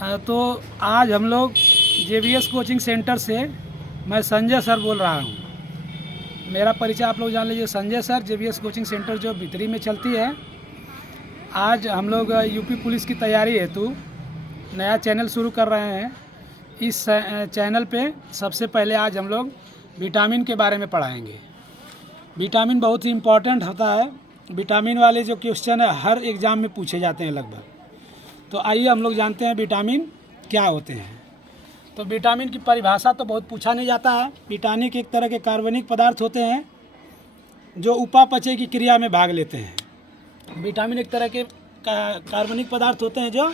तो आज हम लोग JBS कोचिंग सेंटर से मैं संजय सर बोल रहा हूँ। मेरा परिचय आप लोग जान लीजिए, Sanjay sir, JBS coaching centre जो भितरी में चलती है। आज हम लोग यूपी पुलिस की तैयारी हेतु नया चैनल शुरू कर रहे हैं। इस चैनल पे सबसे पहले आज हम लोग विटामिन के बारे में पढ़ाएंगे। विटामिन बहुत ही इम्पोर्टेंट होता है। विटामिन वाले जो क्वेश्चन है हर एग्ज़ाम में पूछे जाते हैं लगभग। तो आइए हम लोग जानते हैं विटामिन क्या होते हैं। तो विटामिन की परिभाषा तो बहुत पूछा नहीं जाता है। विटामिन एक तरह के कार्बनिक पदार्थ होते हैं जो उपापचय की क्रिया में भाग लेते हैं। विटामिन एक तरह के कार्बनिक पदार्थ होते हैं जो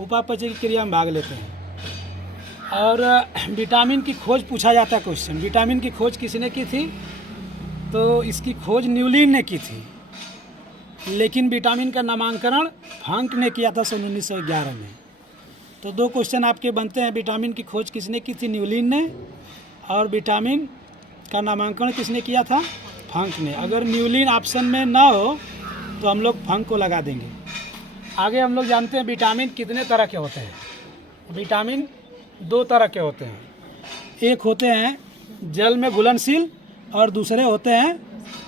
उपापचय की क्रिया में भाग लेते हैं। और विटामिन की खोज पूछा जाता है क्वेश्चन। विटामिन की खोज किसने की थी? तो इसकी खोज न्यूलिन ने की थी, लेकिन विटामिन का नामांकन फंक ने किया था सन 1911 में। तो दो क्वेश्चन आपके बनते हैं। विटामिन की खोज किसने की थी? न्यूलिन ने। और विटामिन का नामांकन किसने किया था? फंक ने। अगर न्यूलिन ऑप्शन में ना हो तो हम लोग फंक को लगा देंगे। आगे हम लोग जानते हैं विटामिन कितने तरह के होते हैं। विटामिन दो तरह के होते हैं। एक होते हैं जल में घुलनशील और दूसरे होते हैं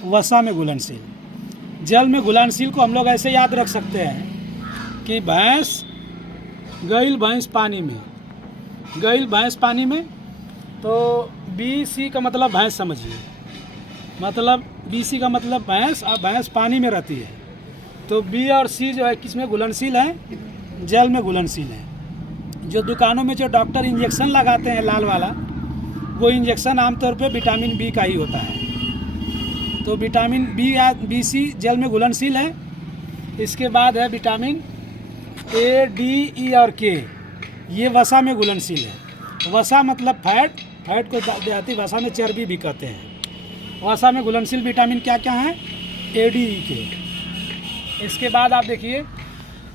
वसा में घुलनशील। जल में घुलनशील को हम लोग ऐसे याद रख सकते हैं कि भैंस गईल भैंस पानी में, गईल भैंस पानी में। तो BC का मतलब भैंस समझिए, मतलब BC का मतलब भैंस, और भैंस पानी में रहती है। तो B और C जो है किस में घुलनशील है? जल में घुलनशील है। जो दुकानों में जो डॉक्टर इंजेक्शन लगाते हैं लाल वाला, वो इंजेक्शन आमतौर पे विटामिन B का ही होता है। तो विटामिन B या BC जल में घुलनशील है। इसके बाद है विटामिन A, D, E और K, ये वसा में घुलनशील है। वसा मतलब फैट, फैट को देहाती भाषा में चर्बी भी कहते हैं। वसा में घुलनशील विटामिन क्या क्या है? A, D, E, K। इसके बाद आप देखिए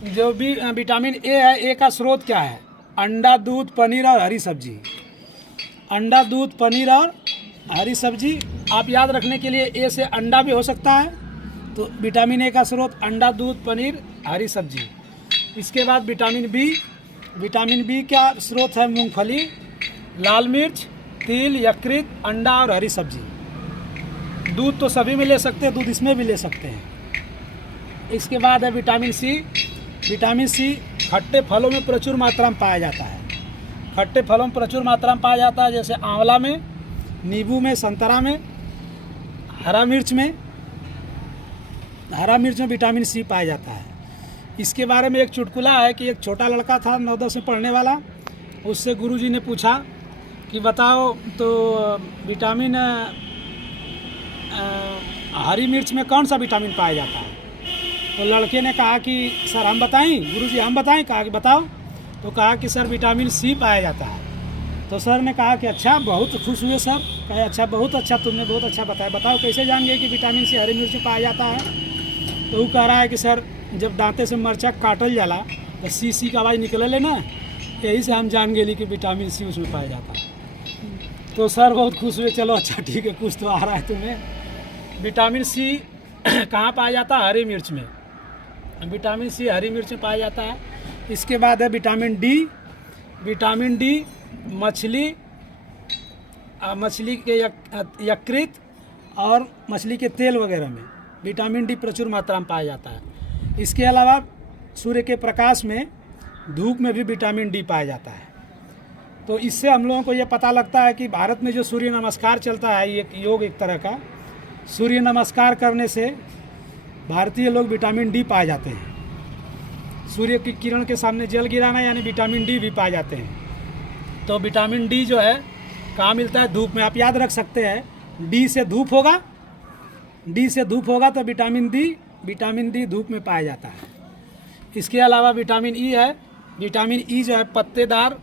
जो भी विटामिन A है, A का स्रोत क्या है? अंडा, दूध, पनीर और हरी सब्जी। अंडा, दूध, पनीर और हरी सब्जी। आप याद रखने के लिए A से अंडा भी हो सकता है। तो विटामिन A का स्रोत अंडा, दूध, पनीर, हरी सब्जी। इसके बाद विटामिन B। विटामिन B का स्रोत है मूंगफली, लाल मिर्च, तिल, यकृत, अंडा और हरी सब्जी। दूध तो सभी में ले सकते हैं, दूध इसमें भी ले सकते हैं। इसके बाद है विटामिन C। विटामिन C खट्टे फलों में प्रचुर मात्रा में पाया जाता है। खट्टे फलों में प्रचुर मात्रा में पाया जाता है, जैसे आंवला में, नींबू में, संतरा में, हरा मिर्च में। हरा मिर्च में विटामिन C पाया जाता है। इसके बारे में एक चुटकुला है कि एक छोटा लड़का था 9-10 में पढ़ने वाला। उससे गुरुजी ने पूछा कि बताओ तो विटामिन हरी मिर्च में कौन सा विटामिन पाया जाता है? तो लड़के ने कहा कि सर हम बताएं, गुरुजी हम बताएं। कहा कि बताओ। तो कहा कि सर विटामिन C पाया जाता है। तो सर ने कहा कि अच्छा, बहुत खुश हुए सर। कहे अच्छा, बहुत अच्छा, तुमने बहुत अच्छा बताया, बताओ कैसे जानेंगे कि विटामिन C हरी मिर्च में पाया जाता है? तो वो कह रहा है कि सर जब दांते से मरचा काटल जाला तो सी का आवाज़ निकले ना, यही से हम जान गए कि विटामिन C उसमें पाया जाता है। तो सर बहुत खुश हुए, चलो अच्छा ठीक है, कुछ तो आ रहा है तुम्हें। विटामिन C कहाँ पाया जाता है? हरी मिर्च में। विटामिन C हरी मिर्च में पाया जाता है। इसके बाद है विटामिन D। विटामिन D मछली, मछली के यकृत और मछली के तेल वगैरह में विटामिन D प्रचुर मात्रा में पाया जाता है। इसके अलावा सूर्य के प्रकाश में, धूप में भी विटामिन D पाया जाता है। तो इससे हम लोगों को ये पता लगता है कि भारत में जो सूर्य नमस्कार चलता है, ये योग एक तरह का, सूर्य नमस्कार करने से भारतीय लोग विटामिन D पाए जाते हैं। सूर्य की किरण के सामने जल गिराना यानी विटामिन D भी पाए जाते हैं। तो विटामिन D जो है कहाँ मिलता है? धूप में। आप याद रख सकते हैं, D से धूप होगा, D से धूप होगा तो विटामिन D धूप में पाया जाता है। इसके अलावा विटामिन E है। विटामिन E जो है पत्तेदार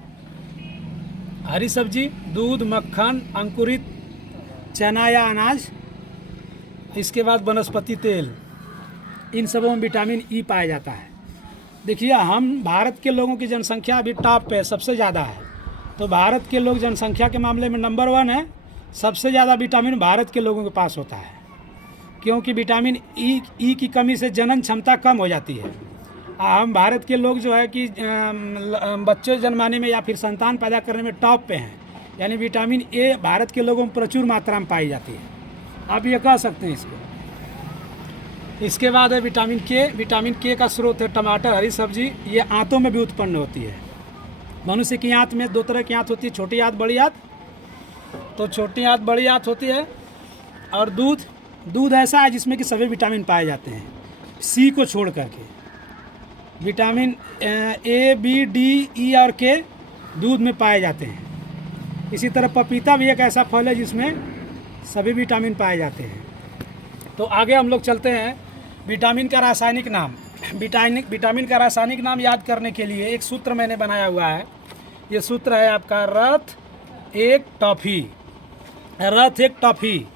हरी सब्जी, दूध, मक्खन, अंकुरित चना या अनाज, इसके बाद वनस्पति तेल, इन सबों में विटामिन E पाया जाता है। देखिए हम भारत के लोगों की जनसंख्या अभी टॉप पे सबसे ज़्यादा है। तो भारत के लोग जनसंख्या के मामले में नंबर 1 है। सबसे ज़्यादा विटामिन भारत के लोगों के पास होता है, क्योंकि विटामिन E की कमी से जनन क्षमता कम हो जाती है। हम भारत के लोग जो है कि बच्चे जन्माने में या फिर संतान पैदा करने में टॉप पे हैं, यानी विटामिन ए भारत के लोगों में प्रचुर मात्रा में पाई जाती है, आप ये कह सकते हैं इसको। इसके बाद है विटामिन के। विटामिन के का स्रोत है टमाटर, हरी सब्जी, ये आंतों में भी उत्पन्न होती है। मनुष्य की आंत में 2 तरह की आंत होती है, छोटी आंत बड़ी आंत। तो छोटी आंत बड़ी आंत होती है। और दूध ऐसा है जिसमें कि सभी विटामिन पाए जाते हैं, सी को छोड़ करके। विटामिन ए, बी, डी, ई और के दूध में पाए जाते हैं। इसी तरह पपीता भी एक ऐसा फल है जिसमें सभी विटामिन पाए जाते हैं। तो आगे हम लोग चलते हैं। विटामिन का रासायनिक नाम। विटामिन का रासायनिक नाम याद करने के लिए एक सूत्र मैंने बनाया हुआ है। ये सूत्र है आपका रथ एक टॉफ़ी। रथ एक टॉफ़ी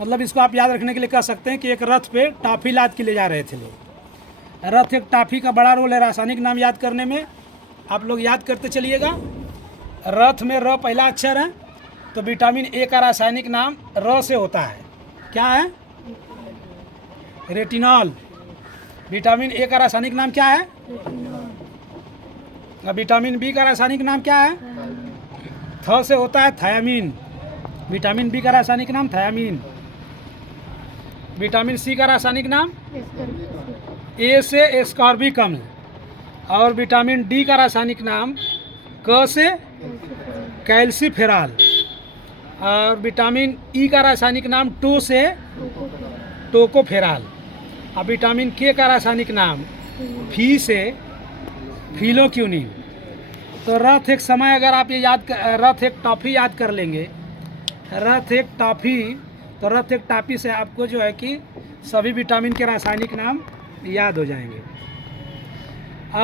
मतलब इसको आप याद रखने के लिए कह सकते हैं कि एक रथ पे टॉफ़ी लाद के ले जा रहे थे लोग। रथ एक टॉफ़ी का बड़ा रोल है रासायनिक नाम याद करने में। आप लोग याद करते चलिएगा। रथ में र पहला अक्षर है, तो विटामिन ए का रासायनिक नाम र से होता है। क्या है? रेटिनॉल। विटामिन ए का रासायनिक नाम क्या है? विटामिन बी का रासायनिक नाम क्या है? थ से होता है थायामीन। विटामिन बी का रासायनिक नाम थायामीन। विटामिन सी का रासायनिक नाम ए से एस्कॉर्बिक अम्ल। और विटामिन डी का रासायनिक नाम क से कैल्सीफेरॉल। और विटामिन ई का रासायनिक नाम टो से टोकोफेरॉल। और विटामिन के का रासायनिक नाम फी से फिलोक्यूनिन। तो रथ एक समय अगर आप ये रथ एक टॉफ़ी याद कर लेंगे, रथ एक टॉफ़ी, तो रथ एक टॉफ़ी से आपको जो है कि सभी विटामिन के रासायनिक नाम याद हो जाएंगे।